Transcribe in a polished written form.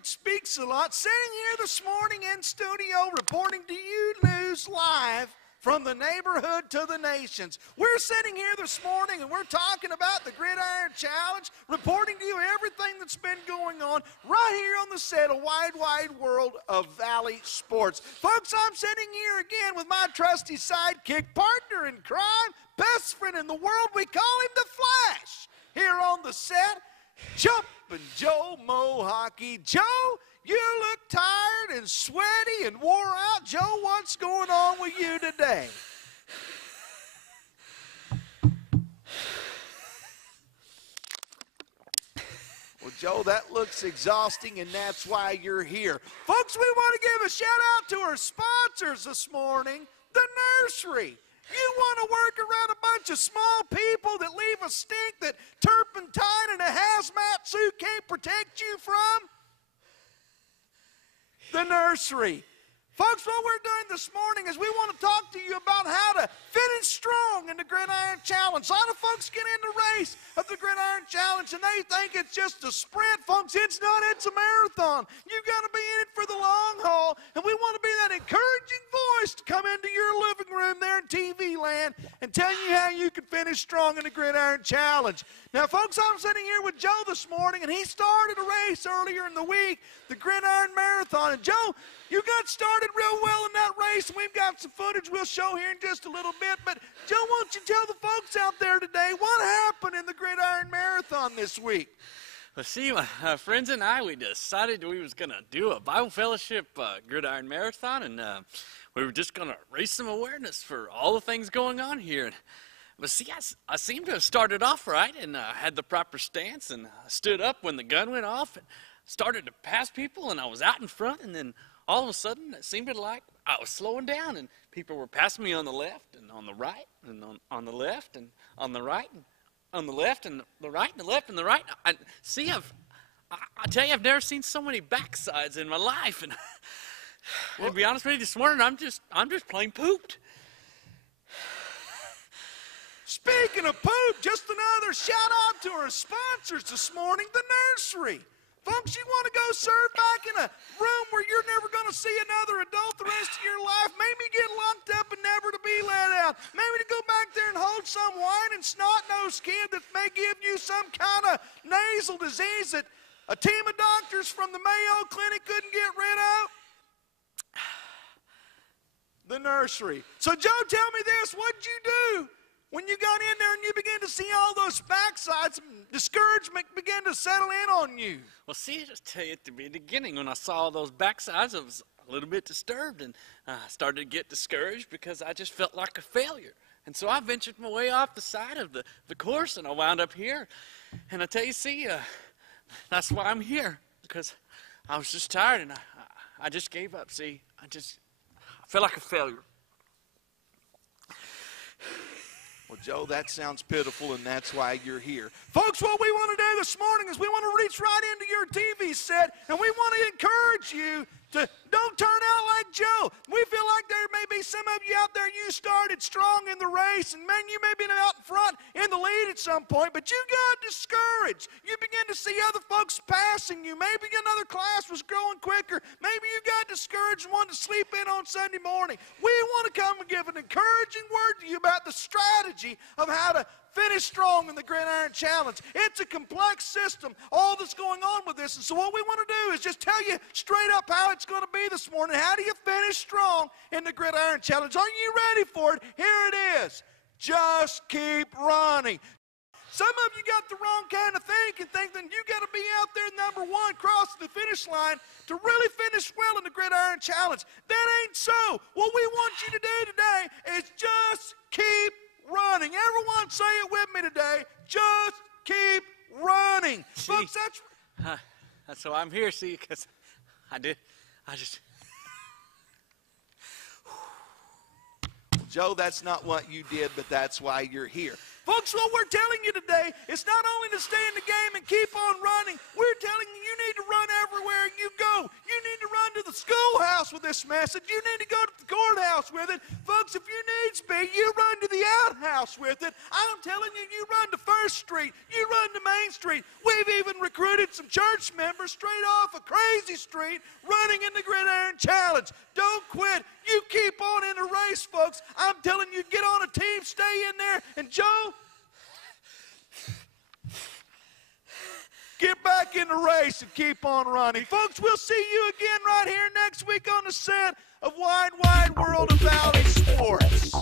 Speaks a lot, sitting here this morning in studio reporting to you news live from the neighborhood to the nations. We're sitting here this morning and we're talking about the Gridiron Challenge, reporting to you everything that's been going on right here on the set of Wide World of Valley Sports. Folks, I'm sitting here again with my trusty sidekick, partner in crime, best friend in the world. We call him the Flash. Here on the set, Jumpin' Joe Mohawky. Joe, you look tired and sweaty and wore out. Joe, what's going on with you today? Well, Joe, that looks exhausting, and that's why you're here. Folks, we want to give a shout out to our sponsors this morning, the nursery. You want to work around a bunch of small people that leave a stink that turpentine and a hazmat suit can't protect you from? The nursery. Folks, what we're doing this morning is we want to talk to you about how to finish strong in the Gridiron Challenge. A lot of folks get in the race of the Gridiron Challenge and they think it's just a sprint. Folks, it's not. It's a marathon. You've got to be in it for the long haul, and we want to be that encouraging voice to come into your living room there in TV land and tell you how you can finish strong in the Gridiron Challenge. Now, folks, I'm sitting here with Joe this morning, and he started a race earlier in the week, the Gridiron Marathon. And, Joe, you got started real well in that race, and we've got some footage we'll show here in just a little bit. But, Joe, why don't you tell the folks out there today what happened in the Gridiron Marathon this week? Well, see, my friends and I, we decided we was going to do a Bible Fellowship Gridiron Marathon, and we were just going to raise some awareness for all the things going on here. But see, I seemed to have started off right and had the proper stance, and I stood up when the gun went off and started to pass people, and I was out in front, and then all of a sudden it seemed like I was slowing down, and people were passing me on the left and on the right and on the left and on the right and on the left and the right and the left and the right. I tell you, I've never seen so many backsides in my life, and to be honest with you, this morning I'm just plain pooped. Speaking of poop, just another shout out to our sponsors this morning, the nursery. Folks, you want to go serve back in a room where you're never going to see another adult the rest of your life, maybe get locked up and never to be let out, maybe to go back there and hold some whine and snot-nosed kid that may give you some kind of nasal disease that a team of doctors from the Mayo Clinic couldn't get rid of? The nursery. So, Joe, tell me this, what'd you do when you got in there and you began to see all those backsides, discouragement began to settle in on you? Well, see, just tell you at the beginning, when I saw all those backsides, I was a little bit disturbed, and I started to get discouraged because I just felt like a failure. And so I ventured my way off the side of the course, and I wound up here. And I tell you, see, that's why I'm here, because I was just tired, and I just gave up. See, I felt like a failure. Well, Joe, that sounds pitiful, and that's why you're here. Folks, what we want to do this morning is we want to reach right into your TV set, and we want to encourage you to don't turn out like Joe. We feel like there may be some of you out there, you started strong in the race, and man, you may be out in front in the lead at some point, but you got discouraged. You began to see other folks passing you. Maybe another class was growing quicker. Maybe you got discouraged and wanted to sleep in on Sunday morning. We want to come and give an encouraging word to you about the strategy of how to finish strong in the Gridiron Challenge. It's a complex system, all that's going on with this. And so what we want to do is just tell you straight up how it's going to be this morning. How do you finish strong in the Gridiron Challenge? Are you ready for it? Here it is. Just keep running. Some of you got the wrong kind of thinking that you got to be out there number one, crossing the finish line to really finish well in the Gridiron Challenge. That ain't so. What we want you to do today is just keep running. Everyone say it with me today. Just keep running. See, folks, that's why I'm here, see, because Joe, that's not what you did, but that's why you're here. Folks, what we're telling you today is not only to stay in the game and keep on running, we're telling you you need to run this message. You need to go to the courthouse with it. Folks, if you needs be, you run to the outhouse with it. I'm telling you, you run to First Street. You run to Main Street. We've even recruited some church members straight off of Crazy Street running in the Gridiron Challenge. Don't quit. You keep on in the race, folks. I'm telling you, get on a team, stay in there. And Joe, get back in the race and keep on running. Folks, we'll see you again right here next week on the set of Wide, Wide World of Valley Sports.